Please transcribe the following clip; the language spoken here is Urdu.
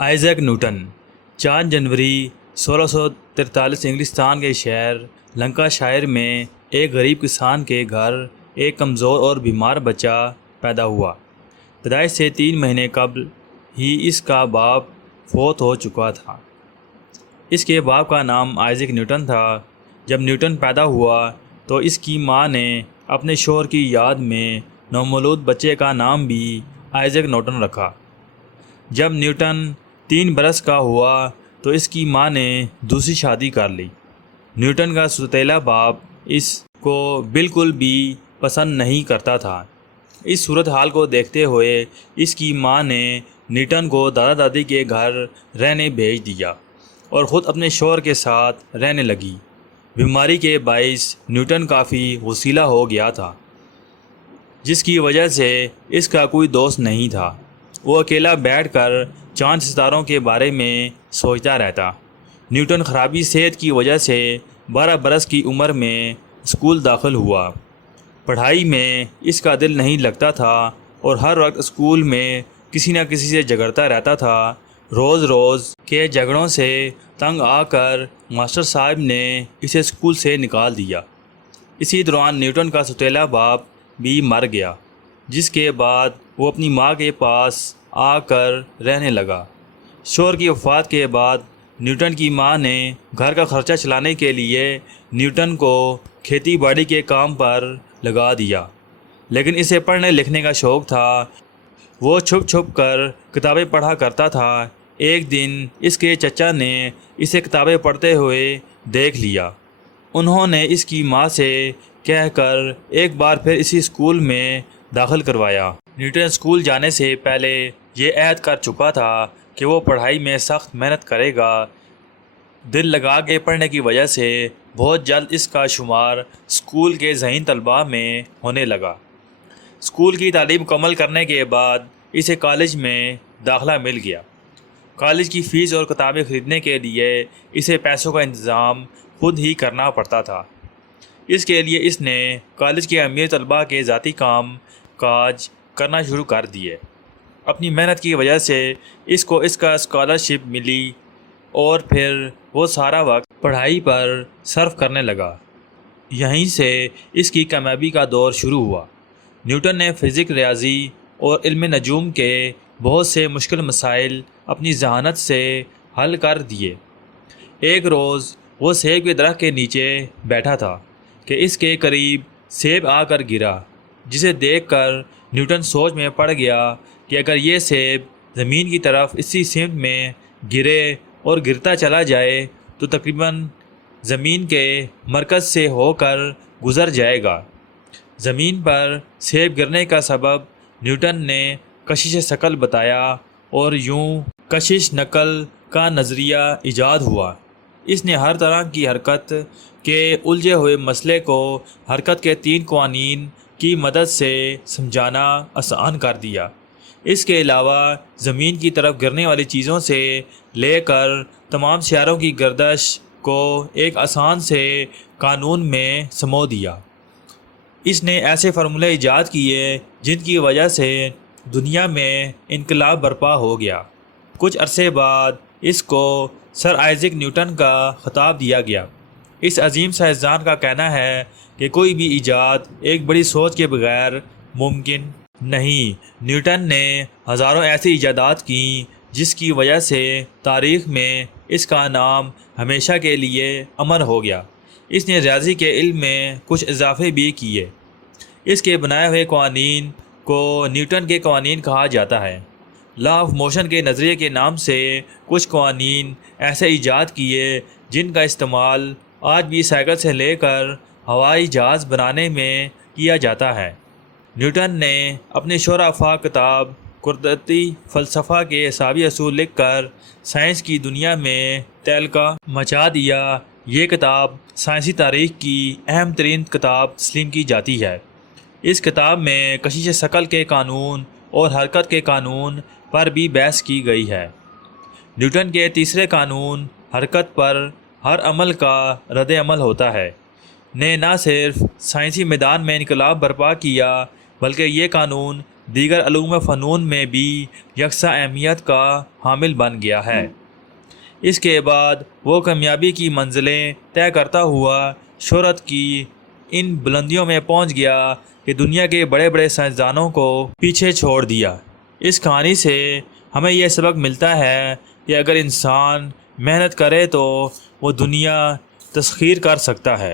آئزیک نیوٹن 4 جنوری 1643 انگلستان کے شہر لنکا شائر میں ایک غریب کسان کے گھر ایک کمزور اور بیمار بچہ پیدا ہوا۔ پیدائش سے 3 مہینے قبل ہی اس کا باپ فوت ہو چکا تھا۔ اس کے باپ کا نام آئزیک نیوٹن تھا۔ جب نیوٹن پیدا ہوا تو اس کی ماں نے اپنے شوہر کی یاد میں نومولود بچے کا نام بھی آئزیک نیوٹن رکھا۔ جب نیوٹن 3 برس کا ہوا تو اس کی ماں نے دوسری شادی کر لی۔ نیوٹن کا سوتیلا باپ اس کو بالکل بھی پسند نہیں کرتا تھا۔ اس صورتحال کو دیکھتے ہوئے اس کی ماں نے نیوٹن کو دادا دادی کے گھر رہنے بھیج دیا اور خود اپنے شوہر کے ساتھ رہنے لگی۔ بیماری کے باعث نیوٹن کافی غسیلہ ہو گیا تھا، جس کی وجہ سے اس کا کوئی دوست نہیں تھا۔ وہ اکیلا بیٹھ کر چاند ستاروں کے بارے میں سوچتا رہتا۔ نیوٹن خرابی صحت کی وجہ سے 12 برس کی عمر میں اسکول داخل ہوا۔ پڑھائی میں اس کا دل نہیں لگتا تھا اور ہر وقت اسکول میں کسی نہ کسی سے جھگڑتا رہتا تھا۔ روز روز کے جھگڑوں سے تنگ آ کر ماسٹر صاحب نے اسے اسکول سے نکال دیا۔ اسی دوران نیوٹن کا سوتیلا باپ بھی مر گیا، جس کے بعد وہ اپنی ماں کے پاس آ کر رہنے لگا۔ شوہر کی وفات کے بعد نیوٹن کی ماں نے گھر کا خرچہ چلانے کے لیے نیوٹن کو کھیتی باڑی کے کام پر لگا دیا، لیکن اسے پڑھنے لکھنے کا شوق تھا۔ وہ چھپ چھپ کر کتابیں پڑھا کرتا تھا۔ ایک دن اس کے چچا نے اسے کتابیں پڑھتے ہوئے دیکھ لیا۔ انہوں نے اس کی ماں سے کہہ کر ایک بار پھر اسی اسکول میں داخل کروایا۔ نیوٹن اسکول جانے سے پہلے یہ عہد کر چکا تھا کہ وہ پڑھائی میں سخت محنت کرے گا۔ دل لگا کے پڑھنے کی وجہ سے بہت جلد اس کا شمار اسکول کے ذہین طلباء میں ہونے لگا۔ اسکول کی تعلیم مکمل کرنے کے بعد اسے کالج میں داخلہ مل گیا۔ کالج کی فیس اور کتابیں خریدنے کے لیے اسے پیسوں کا انتظام خود ہی کرنا پڑتا تھا۔ اس کے لیے اس نے کالج کے امیر طلباء کے ذاتی کام کاج کرنا شروع کر دیے۔ اپنی محنت کی وجہ سے اس کو اس کا اسکالرشپ ملی اور پھر وہ سارا وقت پڑھائی پر صرف کرنے لگا۔ یہیں سے اس کی کامیابی کا دور شروع ہوا۔ نیوٹن نے فزکس، ریاضی اور علم نجوم کے بہت سے مشکل مسائل اپنی ذہانت سے حل کر دیے۔ ایک روز وہ سیب کے درخت کے نیچے بیٹھا تھا کہ اس کے قریب سیب آ کر گرا، جسے دیکھ کر نیوٹن سوچ میں پڑ گیا کہ اگر یہ سیب زمین کی طرف اسی سمت میں گرے اور گرتا چلا جائے تو تقریباً زمین کے مرکز سے ہو کر گزر جائے گا۔ زمین پر سیب گرنے کا سبب نیوٹن نے کشش ثقل بتایا اور یوں کشش نقل کا نظریہ ایجاد ہوا۔ اس نے ہر طرح کی حرکت کے الجھے ہوئے مسئلے کو حرکت کے 3 قوانین کی مدد سے سمجھانا آسان کر دیا۔ اس کے علاوہ زمین کی طرف گرنے والی چیزوں سے لے کر تمام سیاروں کی گردش کو ایک آسان سے قانون میں سمو دیا۔ اس نے ایسے فارمولے ایجاد کیے جن کی وجہ سے دنیا میں انقلاب برپا ہو گیا۔ کچھ عرصے بعد اس کو سر آئزیک نیوٹن کا خطاب دیا گیا۔ اس عظیم سائنسدان کا کہنا ہے کہ کوئی بھی ایجاد ایک بڑی سوچ کے بغیر ممکن نہیں۔ نیوٹن نے ہزاروں ایسی ایجادات کیں جس کی وجہ سے تاریخ میں اس کا نام ہمیشہ کے لیے امر ہو گیا۔ اس نے ریاضی کے علم میں کچھ اضافے بھی کیے۔ اس کے بنائے ہوئے قوانین کو نیوٹن کے قوانین کہا جاتا ہے۔ لا آف موشن کے نظریے کے نام سے کچھ قوانین ایسے ایجاد کیے جن کا استعمال آج بھی سائیکل سے لے کر ہوائی جہاز بنانے میں کیا جاتا ہے۔ نیوٹن نے اپنی شہرہ افاق کتاب قدرتی فلسفہ کے حسابی اصول لکھ کر سائنس کی دنیا میں تہلکہ مچا دیا۔ یہ کتاب سائنسی تاریخ کی اہم ترین کتاب تسلیم کی جاتی ہے۔ اس کتاب میں کشش ثقل کے قانون اور حرکت کے قانون پر بھی بحث کی گئی ہے۔ نیوٹن کے تیسرے قانون حرکت پر ہر عمل کا رد عمل ہوتا ہے نے نہ صرف سائنسی میدان میں انقلاب برپا کیا بلکہ یہ قانون دیگر علوم و فنون میں بھی یکساں اہمیت کا حامل بن گیا ہے۔ اس کے بعد وہ کامیابی کی منزلیں طے کرتا ہوا شہرت کی ان بلندیوں میں پہنچ گیا کہ دنیا کے بڑے بڑے سائنسدانوں کو پیچھے چھوڑ دیا۔ اس کہانی سے ہمیں یہ سبق ملتا ہے کہ اگر انسان محنت کرے تو وہ دنیا تسخیر کر سکتا ہے۔